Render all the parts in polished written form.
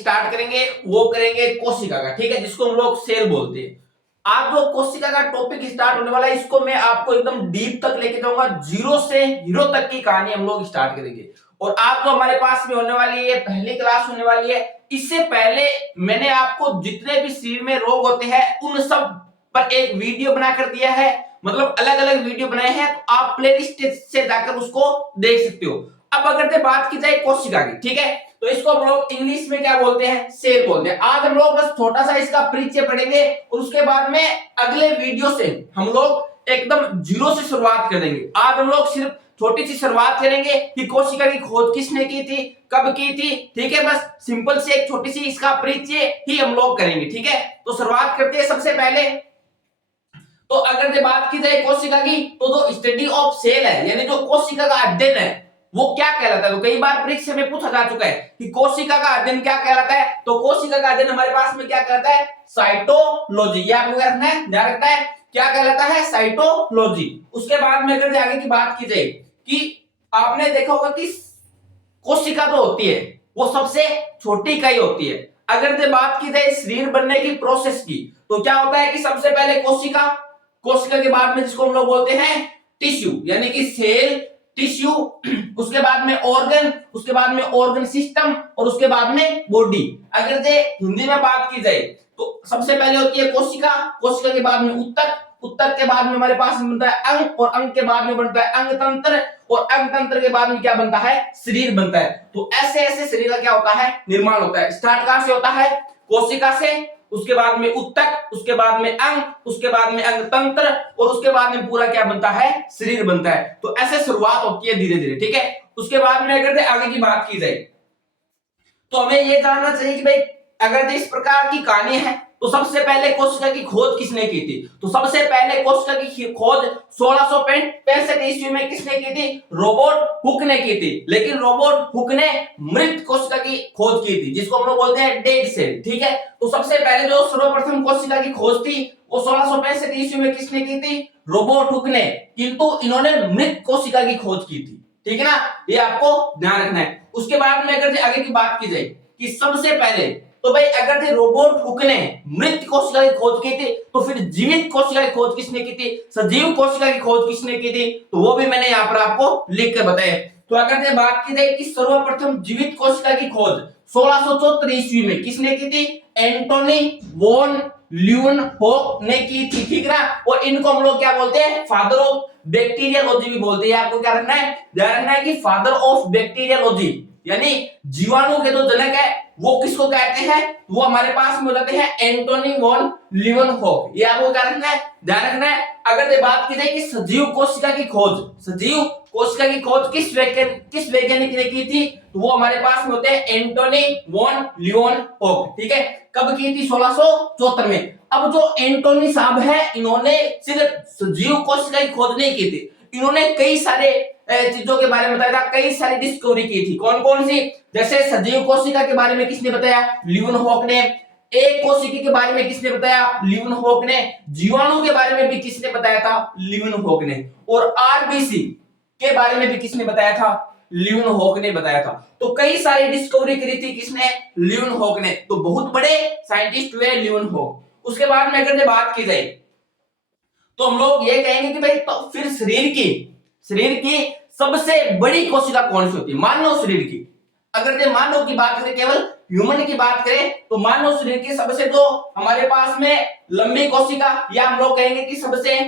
Start करेंगे वो करेंगे कोशिका का, ठीक है, जिसको हम लोग सेल बोलते हैं। आज जो कोशिका का टॉपिक स्टार्ट होने वाला है, इसको मैं आपको एकदम डीप तक लेके जाऊंगा, जीरो से हीरो तक की कहानी हम लोग स्टार्ट करेंगे। और आज जो हमारे पास में होने वाली है पहली क्लास होने वाली है, इससे पहले मैंने आपको जितने भी शरीर में रोग होते हैं उन सब पर एक वीडियो बनाकर दिया है, मतलब अलग अलग वीडियो बनाए हैं, तो आप प्लेलिस्ट से जाकर उसको देख सकते हो। अब अगर बात की जाए कोशिका की, ठीक है, तो इसको हम लोग इंग्लिश में क्या बोलते हैं, सेल बोलते हैं। आज हम लोग बस छोटा सा इसका परिचय पढ़ेंगे और उसके बाद में अगले वीडियो से हम लोग एकदम जीरो से शुरुआत करेंगे। आज हम लोग सिर्फ छोटी सी शुरुआत करेंगे कि कोशिका की खोज किसने की थी, कब की थी, ठीक है, बस सिंपल से एक छोटी सी इसका परिचय ही हम लोग करेंगे, ठीक है। तो शुरुआत करते हैं सबसे पहले। तो अगर बात की जाए कोशिका की, तो जो स्टडी ऑफ सेल है, यानी जो कोशिका का अध्ययन है, वो क्या कहलाता है। तो कई बार परीक्षा में पूछा जा चुका है कि कोशिका का अध्ययन क्या कहलाता है। तो कोशिका का अध्ययन हमारे पास में क्या कहलाता है, साइटोलॉजी। ये आपको रखना है, ध्यान रखना है, क्या कहलाता है, साइटोलॉजी। उसके बाद में अगर आगे की बात की जाए कि आपने देखा होगा कि कोशिका जो होती है वो सबसे छोटी इकाई होती है। अगर बात की जाए शरीर बनने की प्रोसेस की, तो क्या होता है कि सबसे पहले कोशिका, कोशिका के बाद में जिसको हम लोग बोलते हैं टिश्यू, यानी कि सेल, टिश्यू, उसके बाद में ऑर्गन, उसके बाद में ऑर्गन सिस्टम और उसके बाद में बॉडी। अगर हिंदी में बात की जाए तो सबसे पहले होती है कोशिका, कोशिका के बाद में उत्तक, उत्तक के बाद में हमारे पास बनता है अंग, और अंग के बाद में बनता है अंग तंत्र, और अंग तंत्र के बाद में क्या बनता है, शरीर बनता है। तो ऐसे ऐसे शरीर का क्या होता है, निर्माण होता है। स्टार्ट कहां से होता है, कोशिका से, उसके बाद में उत्तक, उसके बाद में अंग, उसके बाद में अंग तंत्र, और उसके बाद में पूरा क्या बनता है, शरीर बनता है। तो ऐसे शुरुआत होती है धीरे धीरे, ठीक है। उसके बाद में अगर आगे की बात की जाए तो हमें यह जानना चाहिए कि भाई अगर इस प्रकार की कहानी है तो सबसे पहले कोशिका की खोज किसने की थी। तो सबसे पहले कोशिका की खोज 1665 ईस्वी में किसने की थी, रॉबर्ट हुक ने की थी। लेकिन रॉबर्ट हुक ने मृत कोशिका की खोज की थी, जिसको हम लोग बोलते हैं डेड सेल, ठीक है। तो सबसे पहले जो सर्वप्रथम कोशिका की खोज थी वो 1665 ईस्वी में किसने की थी, रॉबर्ट हुक ने, किंतु इन्होंने मृत कोशिका की खोज की थी, ठीक है ना, ये आपको ध्यान रखना है। उसके बाद में अगर आगे की बात की जाए कि सबसे पहले, तो भाई अगर रॉबर्ट हुक ने मृत कोशिका की खोज की थी, तो फिर जीवित कोशिका की खोज किसने की थी, सजीव कोशिका की खोज किसने की थी, तो वो भी मैंने यहाँ पर आपको लिख कर बताया। तो अगर बात की जाए कि सर्वप्रथम जीवित कोशिका की खोज 1674 ईस्वी में किसने की थी, एंटोनी वॉन ल्यूवेनहोक ने की थी, ठीक ना। और इनको हम लोग क्या बोलते हैं, फादर ऑफ बैक्टीरियोलॉजी भी बोलते हैं। आपको क्या रखना है, ध्यान रखना है कि फादर ऑफ बैक्टीरियोलॉजी, यानी जीवाणु के जो जनक है वो किसको कहते हैं, वो हमारे पास में हो जाते हैं एंटोनी वॉन ल्यूवेनहोक। ये आपको क्या रखना है, ध्यान रखना है। अगर बात की जाए कि सजीव कोशिका की खोज, सजीव कोशिका की खोज किस वैज्ञानिक ने की थी, तो वो हमारे पास में होते हैं एंटोनी वॉन ल्यूवेनहोक, ठीक है। कब की थी, 1674 में। अब जो एंटोनी साहब है, इन्होंने सिर्फ सजीव कोशिका की खोज नहीं की थी, इन्होंने कई सारे चीजों के बारे में बताया था, कई सारी डिस्कवरी की थी। कौन कौन सी, जैसे सजीव कोशिका के बारे में किसने बताया, ल्यूवेनहोक ने। एक कोशिका के बारे में किसने बताया, ल्यूवेनहोक ने। जीवाणु के बारे में भी किसने बताया था, ल्यूवेनहोक ने। और आरबीसी के बारे में भी किसने बताया था, ल्यूवेनहोक ने बताया था। तो कई सारी डिस्कवरी करी थी किसने, ल्यूवेनहोक ने। तो बहुत बड़े साइंटिस्ट हुए ल्यूवेनहोक। उसके बाद में अगर बात की जाए तो हम लोग ये कहेंगे कि भाई तो फिर शरीर की सबसे बड़ी कोशिका कौन सी होती है, मानव शरीर की। अगर मानव की बात करें, केवल ह्यूमन की बात करें, तो मानव शरीर की सबसे जो हमारे पास में लंबी कोशिका, या हम लोग कहेंगे कि सबसे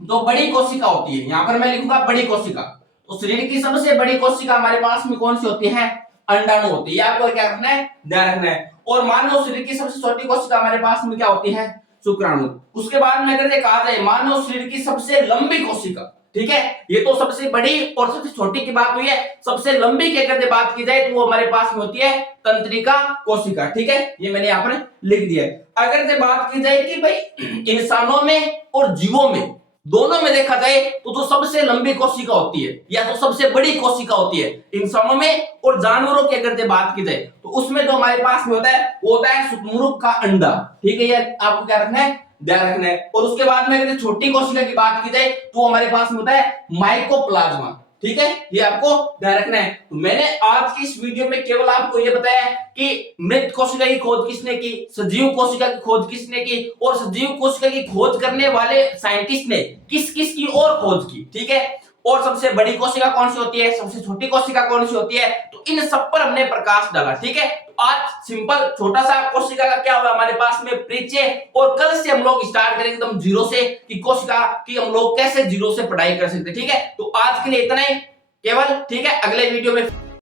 जो बड़ी कोशिका होती है, यहां पर मैं लिखूंगा बड़ी कोशिका। तो शरीर की सबसे बड़ी कोशिका हमारे पास में कौन सी होती है, अंडाणु होती है। आपको क्या रखना है, ध्यान रखना है। और मानव शरीर की सबसे छोटी कोशिका हमारे पास में क्या होती है, शुक्राणु। उसके बाद में अगर कहा जाए मानव शरीर की सबसे लंबी कोशिका, ठीक है, ये तो सबसे बड़ी और सबसे छोटी की बात हुई है। सबसे लंबी की अगर बात की जाए तो वो हमारे पास में होती है तंत्रिका कोशिका, ठीक है, ये मैंने यहाँ पर लिख दिया है। अगर बात की जाए कि भाई इंसानों में और जीवों में, दोनों में देखा जाए तो जो सबसे लंबी कोशिका होती है या तो सबसे बड़ी कोशिका होती है इंसानों में और जानवरों की अगर बात की जाए, तो उसमें जो हमारे पास में होता है वो होता है शुतुरमुर्ग का अंडा, ठीक है। ये आपको क्या रखना है, ध्यान रखना है। और उसके बाद में अगर छोटी कोशिका की बात की जाए तो हमारे पास में होता है माइकोप्लाज्मा, ठीक है, ये आपको ध्यान रखना है। तो मैंने आज की इस वीडियो में केवल आपको ये बताया कि मृत कोशिका की खोज किसने की, सजीव कोशिका की खोज किसने की, और सजीव कोशिका की खोज करने वाले साइंटिस्ट ने किस किस की और खोज की, ठीक है। और सबसे बड़ी कोशिका कौन सी होती है, सबसे छोटी कोशिका कौन सी होती है, तो इन सब पर हमने प्रकाश डाला, ठीक है। तो आज सिंपल छोटा सा कोशिका का क्या हुआ हमारे पास में परिचय, और कल से हम लोग स्टार्ट करेंगे एकदम जीरो से कि कोशिका की हम लोग कैसे जीरो से पढ़ाई कर सकते हैं, ठीक है। तो आज के लिए इतना ही केवल, ठीक है। अगले वीडियो में